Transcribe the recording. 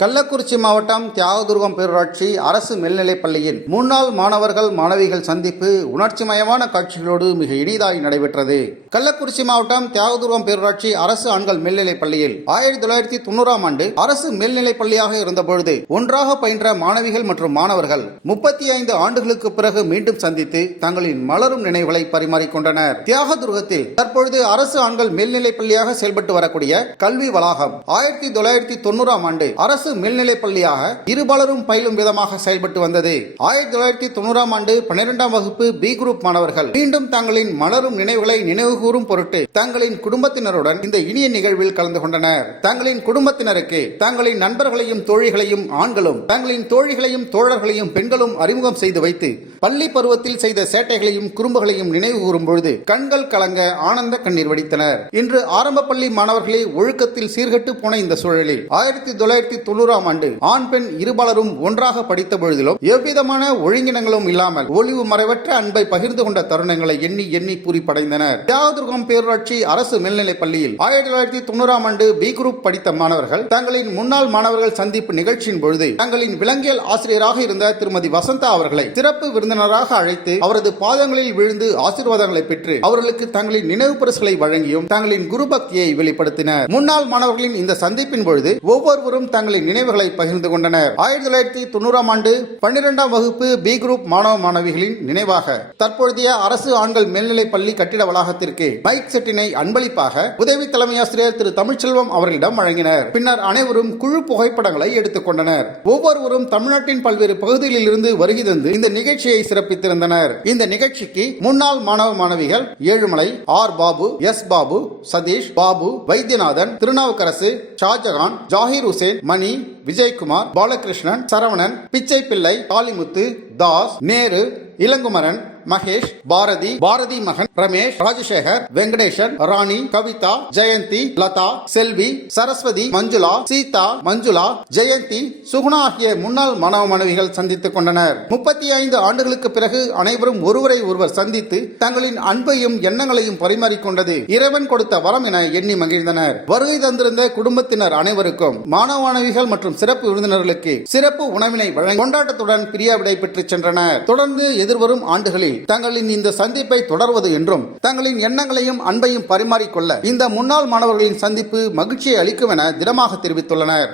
கள்ளக்குறிச்சி மாவட்டம் தியாகதுர்கம் பேரூராட்சி அரசு மேல்நிலைப்பள்ளியில் முன்னாள் மாணவர்கள் மாணவிகள் சந்திப்பு உணர்ச்சிமயமான காட்சிகளோடு மிக இனிதாய் நடைபெற்றது. கள்ளக்குறிச்சி மாவட்டம் தியாகதுர்கம் பேரூராட்சி அரசு ஆண்கள் மேல்நிலைப்பள்ளியில் 1990ஆம் ஆண்டு அரசு மேல்நிலைப்பள்ளியாக இருந்தபொழுது ஒன்றாக பயின்ற மாணவிகள் மற்றும் மாணவர்கள் 35 ஆண்டுகளுக்கு பிறகு மீண்டும் சந்தித்து தங்களின் மலரும் நினைவுகளை பரிமாறிக்கொண்டனர். தியாகதுர்கத்தில் தற்பொழுது அரசு ஆண்கள் மேல்நிலைப்பள்ளியாக செயல்பட்டு வரக்கூடிய கல்வி வளாகம் 1990ஆம் ஆண்டு அரசு மேல்நிலைப் பள்ளியாக இருபாலரும் பயிலும் விதமாக செயல்பட்டு வந்தது. 1990ஆம் ஆண்டு 12ஆம் வகுப்பு பி குரூப் மாணவர்கள் மீண்டும் தங்களின் மலரும் நினைவுகளை நினைவுகூரும் பொருட்டு தங்களின் குடும்பத்தினருடன் இந்த இனிய நிகழ்வில் கலந்து கொண்டனர். தங்களின் குடும்பத்தினருக்கு தங்களின் நண்பர்களையும் தோழிகளையும் ஆண்களும் தங்களின் தோழிகளையும் தோழர்களையும் பெண்களும் அறிமுகம் செய்து வைத்து பள்ளி பருவத்தில் செய்த சேட்டைகளையும் குறும்புகளையும் நினைவு கூறும் பொழுது கண்கள் கலங்க ஆனந்த கண்ணீர் வடித்தனர். இன்று ஆரம்ப பள்ளி மாணவர்களே ஒழுக்கத்தில் சீர்கெட்டு போன இந்த சூழலில் 1990ஆம் ஆண்டு ஆண் பெண் இருபாலரும் ஒன்றாக படித்த பொழுதிலும் எவ்விதமான ஒழுங்கினங்களும் இல்லாமல் ஒளிவு மறைவற்ற அன்பை பகிர்ந்து கொண்ட தருணங்களை எண்ணி எண்ணி பூரிப்படைந்தனர். தியாகதுர்கம் பேரூராட்சி அரசு மேல்நிலைப் பள்ளியில் 1990ஆம் ஆண்டு பி குரூப் படித்த மாணவர்கள் தங்களின் முன்னாள் மாணவர்கள் சந்திப்பு நிகழ்ச்சியின் பொழுது தங்களின் விலங்கியல் ஆசிரியராக இருந்த திருமதி வசந்தா அவர்களை சிறப்பு விருந்தினராக அழைத்து அவரது பாதங்களில் விழுந்து ஆசீர்வாதங்களை பெற்று அவர்களுக்கு தங்களின் நினைவு பரிசுகளை வழங்கியும் தங்களின் குரு பக்தியை வெளிப்படுத்தினர். முன்னாள் மாணவர்களின் இந்த சந்திப்பின் பொழுது ஒவ்வொருவரும் தங்களின் நினைவுகளை பகிர்ந்து கொண்டனர். 1990ஆம் ஆண்டு 12ஆம் வகுப்பு பி குரூப் மாணவ மாணவிகளின் நினைவாக தற்பொழுதைய அரசு ஆண்கள் மேல்நிலைப் பள்ளி கட்டிட வளாகத்திற்கு மைக் செட்டினை அன்பளிப்பாக உதவி தலைமை ஆசிரியர் திரு தமிழ்ச்செல்வம் அவர்களிடம் வழங்கினர். பின்னர் அனைவரும் குழு புகைப்படங்களை எடுத்துக் கொண்டனர். ஒவ்வொருவரும் தமிழ்நாட்டின் பல்வேறு பகுதிகளில் இருந்து வருகை தந்து இந்த நிகழ்ச்சியை சிறப்பித்திருந்தனர். இந்த நிகழ்ச்சிக்கு முன்னாள் மாணவ மாணவிகள் ஏழுமலை, ஆர் பாபு, எஸ் பாபு, சதீஷ் பாபு, வைத்தியநாதன், திருநாவுக்கரசு, ஷாஜகான், ஜாகிர் ஹுசேன், மணி, விஜயகுமார், பாலகிருஷ்ணன், சரவணன், பிச்சை பிள்ளை, காளிமுத்து, தாஸ், நேரு, இளங்குமரன், மகேஷ், பாரதி மகன், ரமேஷ், ராஜசேகர், வெங்கடேசன், ராணி, கவிதா, ஜெயந்தி, லதா, செல்வி, சரஸ்வதி, மஞ்சுளா, சீதா, மஞ்சுளா, ஜெயந்தி, சுகுணா ஆகிய முன்னாள் மாணவ மாணவிகள் சந்தித்துக் கொண்டனர். 35 ஆண்டுகளுக்கு பிறகு அனைவரும் ஒருவரை ஒருவர் சந்தித்து தங்களின் அன்பையும் எண்ணங்களையும் பரிமாறிக்கொண்டது இறைவன் கொடுத்த வரம் என எண்ணி மகிழ்ந்தனர். வருகை தந்திருந்த குடும்பத்தினர் அனைவருக்கும் மாணவ மாணவிகள் மற்றும் சிறப்பு விருந்தினர்களுக்கு சிறப்பு உணவினை வழங்கி கொண்டாட்டத்துடன் பிரியா விடை பெற்று சென்றனர். தொடர்ந்து எதிர்வரும் ஆண்டுகளில் தங்களின் இந்த சந்திப்பை தொடர்வது என்றும் தங்களின் எண்ணங்களையும் அன்பையும் பரிமாறிக்கொள்ள இந்த முன்னாள் மாணவர்களின் சந்திப்பு மகிழ்ச்சியை அளிக்கும் என திடமாக தெரிவித்துள்ளனர்.